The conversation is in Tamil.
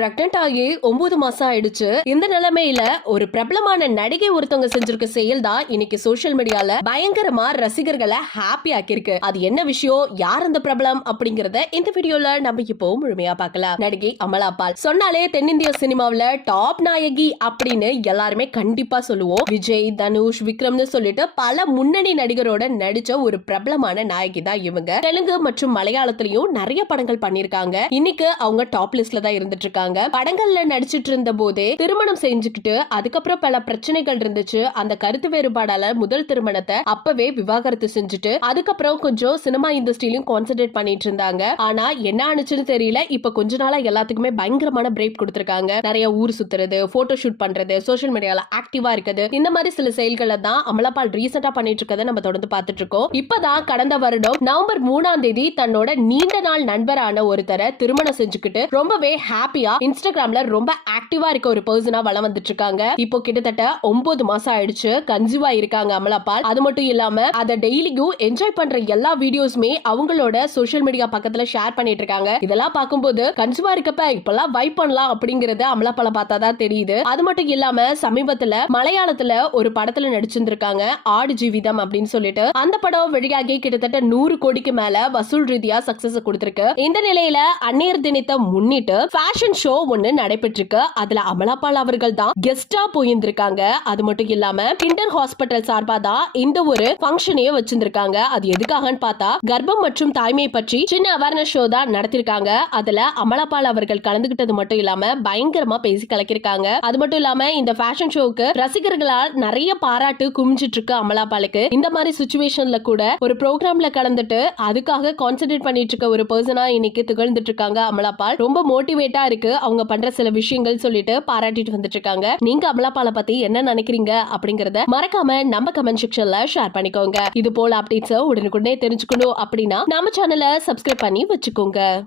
பிரெக்னென்ட் ஆகி ஒன்பது மாசம் ஆயிடுச்சு. இந்த நிலைமையில ஒரு பிரபலமான நடிகை ஒருத்தவங்க செஞ்சிருக்க செயல் தான் இன்னைக்கு சோஷியல் மீடியால பயங்கரமா ரசிகர்களை ஹாப்பி ஆக்கியிருக்கு. அது என்ன விஷயம்? யார் அந்த பிரபலம்? அப்படிங்கறத இந்த வீடியோல நம்ம இப்போ முழுமையா பார்க்கலாம். நடிகை அமலா பால் சொன்னாலே தென்னிந்திய சினிமாவில டாப் நாயகி அப்படின்னு எல்லாருமே கண்டிப்பா சொல்லுவோம். விஜய் தனுஷ் விக்ரம்னு சொல்லிட்டு பல முன்னணி நடிகரோட நடிச்ச ஒரு பிரபலமான நாயகி தான் இவங்க. தெலுங்கு மற்றும் மலையாளத்திலயும் நிறைய படங்கள் பண்ணிருக்காங்க இன்னைக்கு அவங்க டாப் லிஸ்ட்ல தான் இருந்துட்டு இருக்காங்க. படங்கள்ல நடிச்சிட்டு இருந்த போதே திருமணம் செஞ்சுக்கிட்டு அதுக்கப்புறம் பல பிரச்சனைகள் இருந்துச்சு. அந்த கருத்து வேறுபாடால முதல் திருமணத்தை அப்பவே விவாகரத்து செஞ்சுட்டு அதுக்கப்புறம் கொஞ்சம் சினிமா இண்டஸ்ட்ரியிலும் கான்சென்ட்ரேட் பண்ணிட்டு இருந்தாங்க ஆனா என்ன ஆனிச்சுன்னு தெரியல. இப்ப கொஞ்ச நாளா எல்லாத்துக்குமே பயங்கரமான பிரேக் கொடுத்திருக்காங்க. நிறைய ஊர் சுத்துறது போட்டோ ஷூட் பண்றது சோஷியல் மீடியால ஆக்டிவா இருக்குது இந்த மாதிரி சில செயல்களை தான் அமலாபால் ரீசெண்டா பண்ணிட்டு இருக்கதை நம்ம தொடர்ந்து பார்த்துட்டு இருக்கோம் இப்பதான் கடந்த வருடம் நவம்பர் மூணாம் தேதி தன்னோட நீண்ட நாள் நண்பரான ஒருத்தரை திருமணம் செஞ்சுக்கிட்டு ரொம்பவே ஹாப்பியா இன்ஸ்டாகிராம்ல ரொம்ப ஆக்டிவா இருக்க ஒரு பர்சனா வளம் வந்துட்டு இருக்காங்க இப்போ கிட்டத்தட்ட ஒன்பது மாசம் ஆயிடுச்சு. கன்சீவா இருக்காங்க அமலாபால் அது மட்டும் இல்லாம அதை டெய்லியும் என்ஜாய் பண்ற எல்லா வீடியோஸுமே அவங்களோட சோசியல் மீடியா பக்கத்துல ஷேர் பண்ணிட்டு இருக்காங்க இதெல்லாம் பார்க்கும்போது கன்சீவா இருக்கப்ப இப்பெல்லாம் வைப் பண்ணலாம் அப்படிங்கறது அமலாபால பார்த்தா தான் தெரியுது. அது மட்டும் இல்லாம சமீபத்துல மலையாளத்துல ஒரு படத்துல நடிச்சிருந்திருக்காங்க. ஆடு ஜீவிதம் அப்படின்னு சொல்லிட்டு. அந்த படம் வெளியாகி கிட்டத்தட்ட நூறு கோடிக்கு மேல வசூல் ரீதியா சக்சஸ் கொடுத்திருக்கு. இந்த நிலையில அந்நேர் தினத்தை முன்னிட்டு ஃபேஷன் ஷோ ஒண்ணு நடைபெற்றிருக்கு. அதுல அமலாபால் அவர்கள் தான் கெஸ்டா போயிருந்திருக்காங்க. அது மட்டும் இல்லாம கிண்டர் ஹாஸ்பிட்டல் சார்பா தான் இந்த ஒரு ஃபங்க்ஷனையே வச்சிருந்திருக்காங்க. அது எதுக்காகன்னு பார்த்தா கர்ப்பம் மற்றும் தாய்மை பற்றி சின்ன அவேர்னஸ் ஷோ தான் நடத்திருக்காங்க. அதுல அமலாபால் அவர்கள் கலந்துகிட்டது மட்டும் இல்லாம பயங்கரமா பேசி கலக்கிருக்காங்க அது மட்டும் இல்லாம இந்த ஃபேஷன் ஷோவுக்கு ரசிகர்களால் நிறைய பாராட்டு குமிஞ்சிட்டு இருக்கு அமலாபாலுக்கு இந்த மாதிரி சுச்சுவேஷன்ல கூட ஒரு ப்ரோக்ராம்ல கலந்துட்டு அதுக்காக கான்சென்ட்ரேட் பண்ணிட்டு இருக்க ஒரு பர்சனா இன்னைக்கு திகழ்ந்துட்டு இருக்காங்க அமலாபால் ரொம்ப மோட்டிவேட்டா இருக்கு. அவங்க பண்ற சில விஷயங்கள் சொல்லிட்டு பாராட்டிட்டு வந்துட்டு இருக்காங்க நீங்க அமலாபாலை பத்தி என்ன நினைக்கிறீங்க அப்படிங்கறத மறக்காம நம்ம கமெண்ட் செக்ஷன்ல ஷேர் பண்ணிக்கோங்க. இது போல அப்டேட்ஸ் உடனுக்குடனே தெரிஞ்சுக்கணும் அப்படின்னா நம்ம சேனலை சப்ஸ்கிரைப் பண்ணி வச்சுக்கோங்க.